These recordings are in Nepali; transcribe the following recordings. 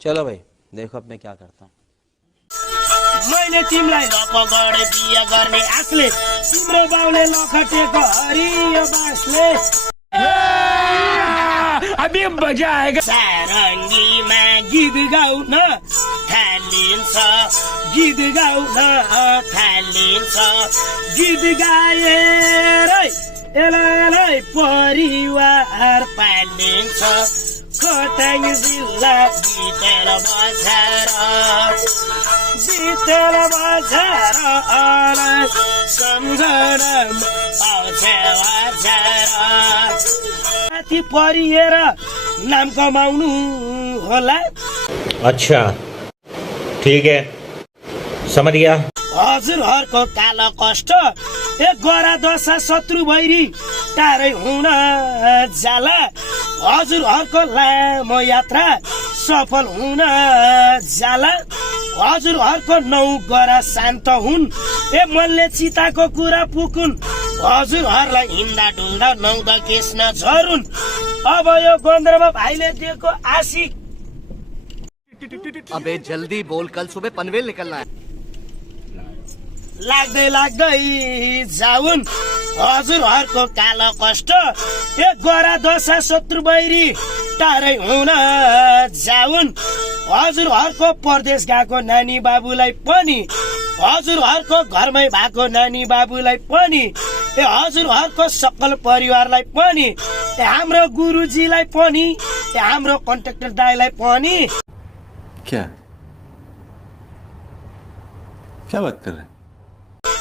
चलो भाई देखो अब मैं क्या करता हूँ। मैले तिमीलाई नपगड बिहे गर्ने आशले तिम्रो बाउले लखटेको हरियो बाँसले अभी मजा आएगा। सारङ्गीमा गीत गाउन थालिन्छ, गीत गाउन थालिन्छ, गीत गाएरै एलालाई परिवार पालिन्छ। खोटाङ जिल्ला बितेर बजार सम्झनामा आउँछ बजार। माथि परिएर नाम कमाउनु होला। अच्छा ठीक है समझ गया। हजुरहरूको कालो कष्ट एक गरा दशा शत्रु भैरी टाढै हुन जाला। हजुरहरूको लामो यात्रा सफल हुन जाला। हजुरहरूको 9 गरा शान्त हुन्, ए मनले चिताको कुरा पुकुन्। हजुरहरूलाई हिँड्दा डुल्दा 9 केस नझरुन्। अब यो गन्धर्व भाइले दिएको आशिक। अबे जल्दी बोल, कल सुबह पनवेल निकलना है। लाग्दै लाग्दै जाउन् हजुरहरूको कालो कष्ट एक गरा दशा शत्रु बैरी टाढै हुन जाउन्। हजुरहरूको परदेश गएको नानी बाबुलाई पनि, हजुरहरूको घरमै भएको नानी बाबुलाई पनि, ए हजुरहरूको सकल परिवारलाई पनि, ए हाम्रो गुरुजीलाई पनि, ए हाम्रो कन्ट्राक्टर दाइलाई पनि। क्या क्या बात कर रहे हैं?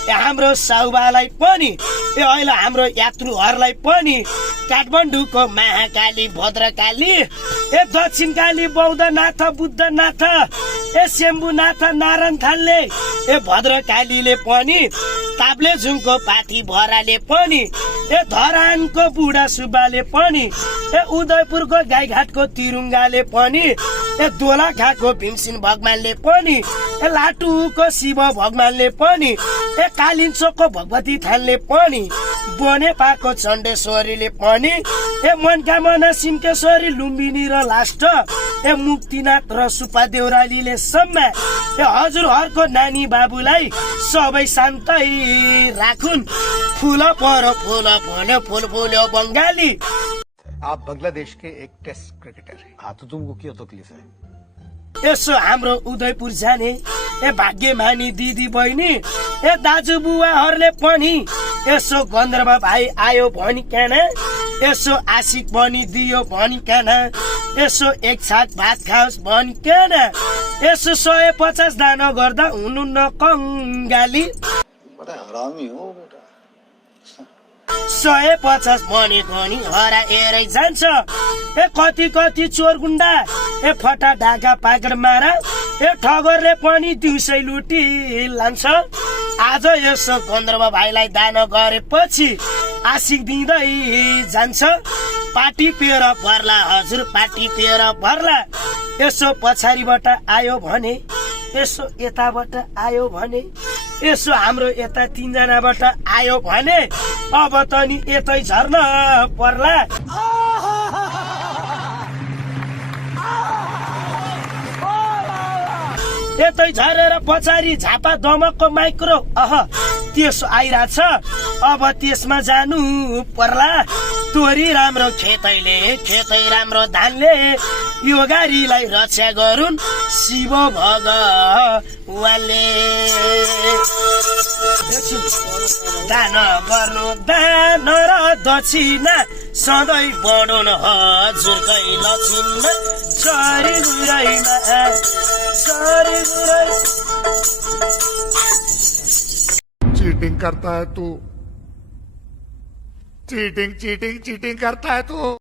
हाम्रो साउबालाई पनि, ए अहिले हाम्रो यात्रुहरूलाई पनि, काठमाडौँको महाकाली भद्रकाली, ए दक्षिणकाली बौद्धनाथ बुद्धनाथ, ए शम्भुनाथ नारायण थालले, ए भद्रकालीले पनि, ताप्लेजुङको पाथी भराले पनि, ए धरानको बुढा सुब्बाले पनि, ए उदयपुरको गाईघाटको तिरुङ्गाले पनि, ए दोलाखाको भीमसिंह भगवानले पनि, ए लाटुको शिव भगवानले पनि, ए कालिन्चोकको भगवती थानले पनि, बनेपाको चण्डेश्वरीले पनि, ए मनकामना सिमकेश्वरी लुम्बिनी र लास्ट, ए मुक्तिनाथ र सुपा देउरालीले सम्म, ए हजुरहरूको नानी बाबुलाई सबै शान्तै राखुन्। फुल पर फुल भन्यो फुल फुल्यो बङ्गाली। आप बांग्लादेश के एक टेस्ट क्रिकेटर हैं। हाँ तो तुमको क्या तकलीफ है? यसो हाम्रो उदयपुर जाने ए भाग्यमानी दिदी बहिनी, ए दाजु बुवाहरूले पनि यसो गन्धर्व भाइ आयो भनिकन, यसो आशिक बनिदियो भनिकन, यसो एक छाक भात खाओस् भनिकन, यसो 150 दाना गर्दा हुनुहुन्न कङ्गाली। 150 भनेको नि हराएरै जान्छ। ए कति कति चोर गुण्डा, ए फटा ढाका पागड मारा, ए ठगरले पनि दिउँसै लुटी लान्छ। आज यसो गन्धर्व भाइलाई दान गरेपछि आशिक दिँदै जान्छ। पार्टी पेर पर्ला हजुर, पार्टी पेर पर्ला। यसो पछाडिबाट आयो भने, यसो यताबाट आयो भने, यसो हाम्रो यता 3 जनाबाट आयो भने, अब त नि यतै झर्न पर्ला। यतै झरेर पछाडि झापा दमकको माइक्रो त्यसो आइरहेछ। अब त्यसमा जानु पर्ला। तोरी राम्रो खेतैले, खेतै राम्रो धानले, यो गाडीलाई रक्षा गरून् शिव भगवानले। दान गर्नु दान र दक्षिणा सधैँ बढुन् हजुरकै लक्ष्मीमा। सरी गुरैमा सरी गुरै। चीटिंग करता है तू, चीटिंग चीटिंग चीटिंग करता है तू।